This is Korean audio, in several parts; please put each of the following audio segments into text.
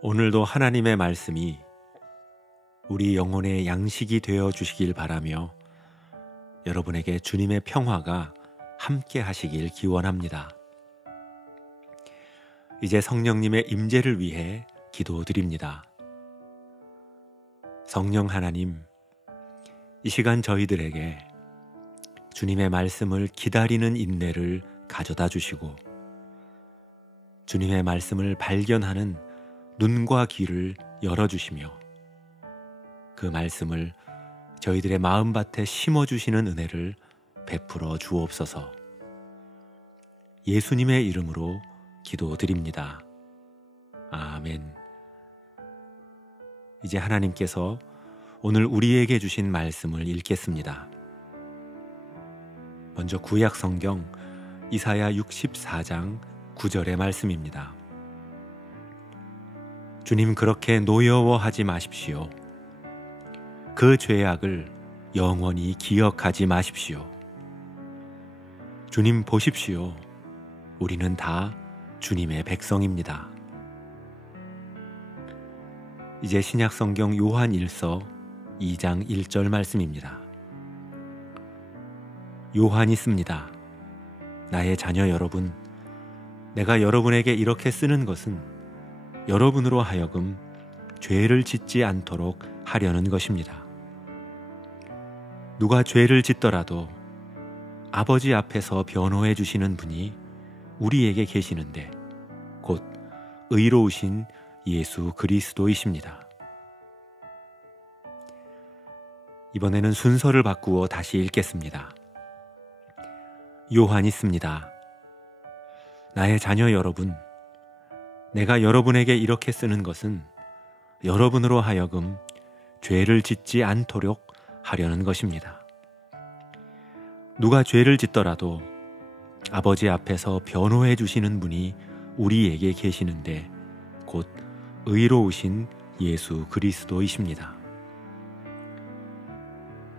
오늘도 하나님의 말씀이 우리 영혼의 양식이 되어 주시길 바라며 여러분에게 주님의 평화가 함께 하시길 기원합니다. 이제 성령님의 임재를 위해 기도드립니다. 성령 하나님, 이 시간 저희들에게 주님의 말씀을 기다리는 인내를 가져다 주시고 주님의 말씀을 발견하는 눈과 귀를 열어주시며 그 말씀을 저희들의 마음밭에 심어주시는 은혜를 베풀어 주옵소서. 예수님의 이름으로 기도드립니다. 아멘. 이제 하나님께서 오늘 우리에게 주신 말씀을 읽겠습니다. 먼저 구약 성경 이사야 64장 9절의 말씀입니다. 주님 그렇게 노여워하지 마십시오. 그 죄악을 영원히 기억하지 마십시오. 주님 보십시오. 우리는 다 주님의 백성입니다. 이제 신약성경 요한일서 2장 1절 말씀입니다. 요한이 씁니다. 나의 자녀 여러분, 내가 여러분에게 이렇게 쓰는 것은 여러분으로 하여금 죄를 짓지 않도록 하려는 것입니다. 누가 죄를 짓더라도 아버지 앞에서 변호해 주시는 분이 우리에게 계시는데 곧 의로우신 예수 그리스도이십니다. 이번에는 순서를 바꾸어 다시 읽겠습니다. 요한이 씁니다. 나의 자녀 여러분, 내가 여러분에게 이렇게 쓰는 것은 여러분으로 하여금 죄를 짓지 않도록 하려는 것입니다. 누가 죄를 짓더라도 아버지 앞에서 변호해 주시는 분이 우리에게 계시는데 곧 의로우신 예수 그리스도이십니다.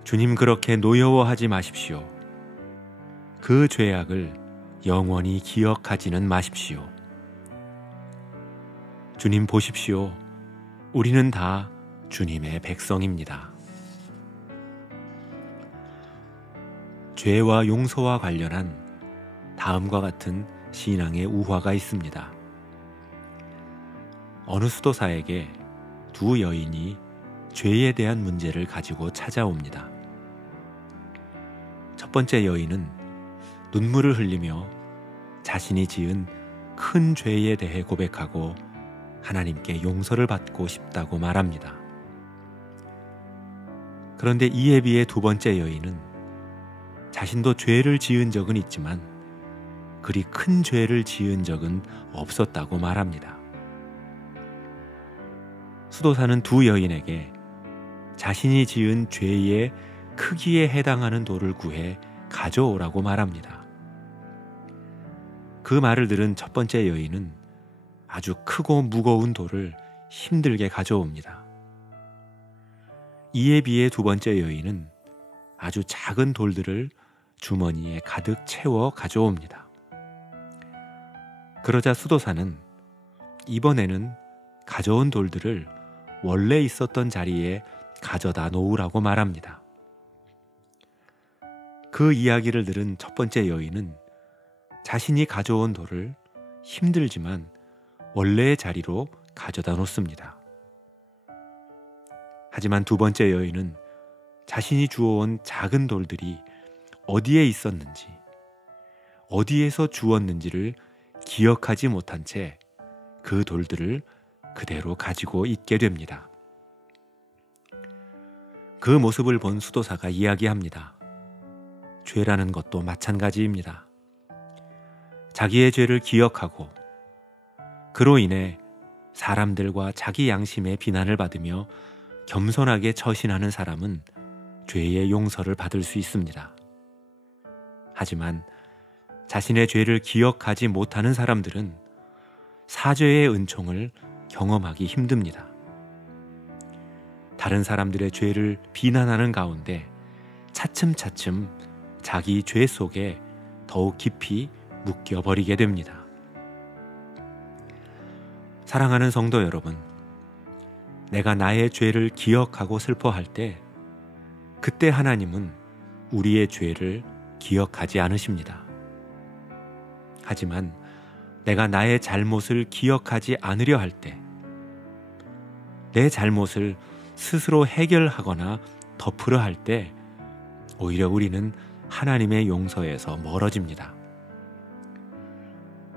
주님 그렇게 노여워하지 마십시오. 그 죄악을 영원히 기억하지는 마십시오. 주님 보십시오. 우리는 다 주님의 백성입니다. 죄와 용서와 관련한 다음과 같은 신앙의 우화가 있습니다. 어느 수도사에게 두 여인이 죄에 대한 문제를 가지고 찾아옵니다. 첫 번째 여인은 눈물을 흘리며 자신이 지은 큰 죄에 대해 고백하고 하나님께 용서를 받고 싶다고 말합니다. 그런데 이에 비해 두 번째 여인은 자신도 죄를 지은 적은 있지만 그리 큰 죄를 지은 적은 없었다고 말합니다. 수도사는 두 여인에게 자신이 지은 죄의 크기에 해당하는 돌을 구해 가져오라고 말합니다. 그 말을 들은 첫 번째 여인은 아주 크고 무거운 돌을 힘들게 가져옵니다. 이에 비해 두 번째 여인은 아주 작은 돌들을 주머니에 가득 채워 가져옵니다. 그러자 수도사는 이번에는 가져온 돌들을 원래 있었던 자리에 가져다 놓으라고 말합니다. 그 이야기를 들은 첫 번째 여인은 자신이 가져온 돌을 힘들지만 원래의 자리로 가져다 놓습니다. 하지만 두 번째 여인은 자신이 주워온 작은 돌들이 어디에 있었는지, 어디에서 주웠는지를 기억하지 못한 채 그 돌들을 그대로 가지고 있게 됩니다. 그 모습을 본 수도사가 이야기합니다. 죄라는 것도 마찬가지입니다. 자기의 죄를 기억하고 그로 인해 사람들과 자기 양심의 비난을 받으며 겸손하게 처신하는 사람은 죄의 용서를 받을 수 있습니다. 하지만 자신의 죄를 기억하지 못하는 사람들은 사죄의 은총을 경험하기 힘듭니다. 다른 사람들의 죄를 비난하는 가운데 차츰차츰 자기 죄 속에 더욱 깊이 묶여버리게 됩니다. 사랑하는 성도 여러분, 내가 나의 죄를 기억하고 슬퍼할 때 그때 하나님은 우리의 죄를 기억하지 않으십니다. 하지만 내가 나의 잘못을 기억하지 않으려 할 때, 내 잘못을 스스로 해결하거나 덮으려 할 때 오히려 우리는 하나님의 용서에서 멀어집니다.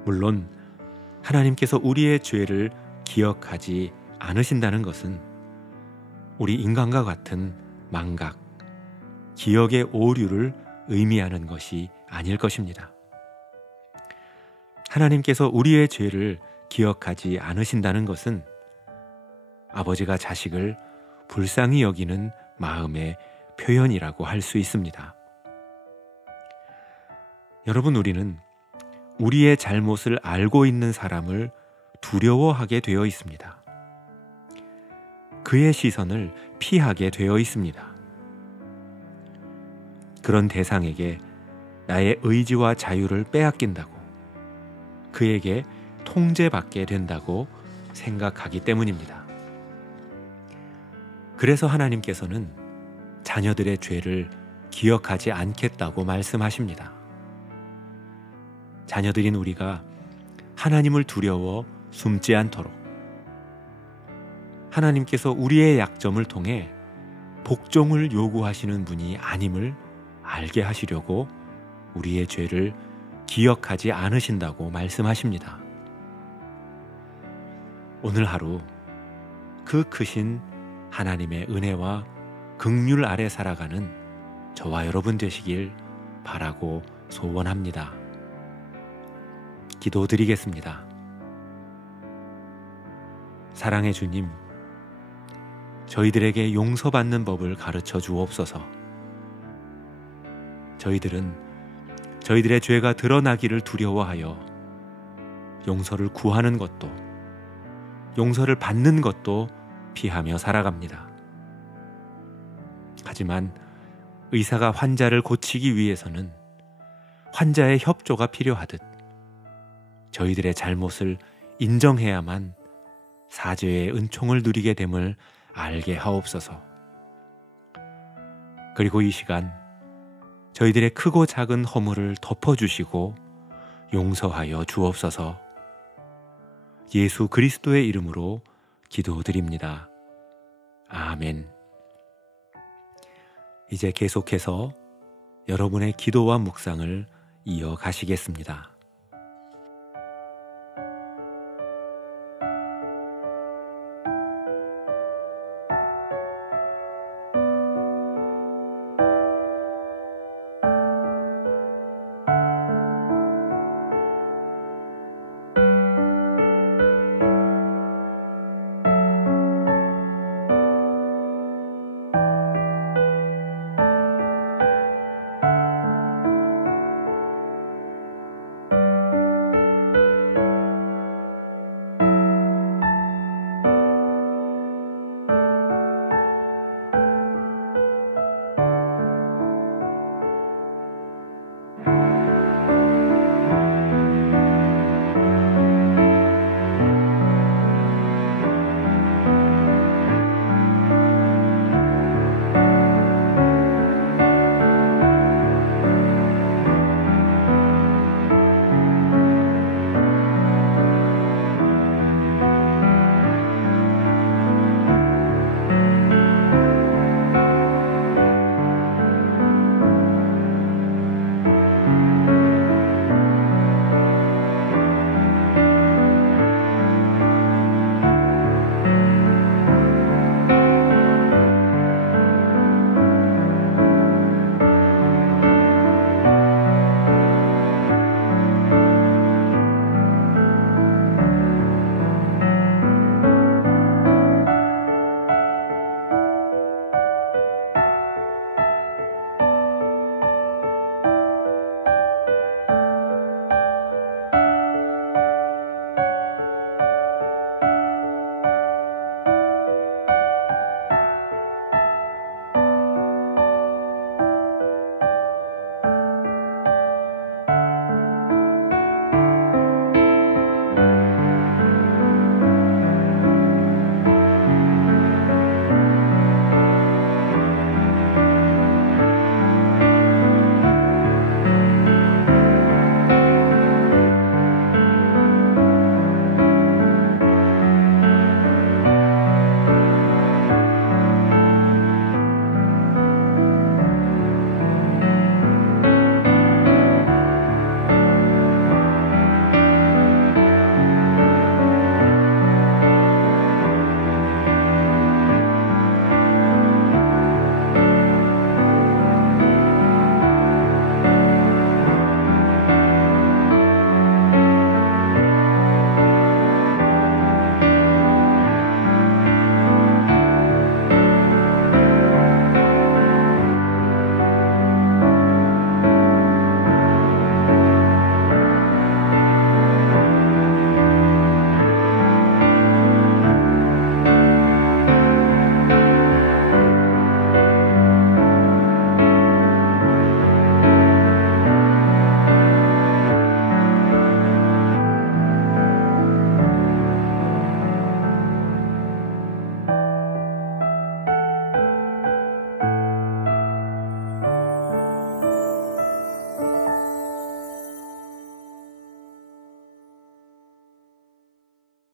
물론 하나님께서 우리의 죄를 기억하지 않으신다는 것은 우리 인간과 같은 망각, 기억의 오류를 의미하는 것이 아닐 것입니다. 하나님께서 우리의 죄를 기억하지 않으신다는 것은 아버지가 자식을 불쌍히 여기는 마음의 표현이라고 할 수 있습니다. 여러분, 우리는 우리의 잘못을 알고 있는 사람을 두려워하게 되어 있습니다. 그의 시선을 피하게 되어 있습니다. 그런 대상에게 나의 의지와 자유를 빼앗긴다고, 그에게 통제받게 된다고 생각하기 때문입니다. 그래서 하나님께서는 자녀들의 죄를 기억하지 않겠다고 말씀하십니다. 자녀들인 우리가 하나님을 두려워 숨지 않도록, 하나님께서 우리의 약점을 통해 복종을 요구하시는 분이 아님을 알게 하시려고 우리의 죄를 기억하지 않으신다고 말씀하십니다. 오늘 하루 그 크신 하나님의 은혜와 긍휼 아래 살아가는 저와 여러분 되시길 바라고 소원합니다. 기도드리겠습니다. 사랑의 주님, 저희들에게 용서받는 법을 가르쳐 주옵소서. 저희들은 저희들의 죄가 드러나기를 두려워하여 용서를 구하는 것도, 용서를 받는 것도 피하며 살아갑니다. 하지만 의사가 환자를 고치기 위해서는 환자의 협조가 필요하듯 저희들의 잘못을 인정해야만 사죄의 은총을 누리게 됨을 알게 하옵소서. 그리고 이 시간 저희들의 크고 작은 허물을 덮어주시고 용서하여 주옵소서. 예수 그리스도의 이름으로 기도드립니다. 아멘. 이제 계속해서 여러분의 기도와 묵상을 이어가시겠습니다.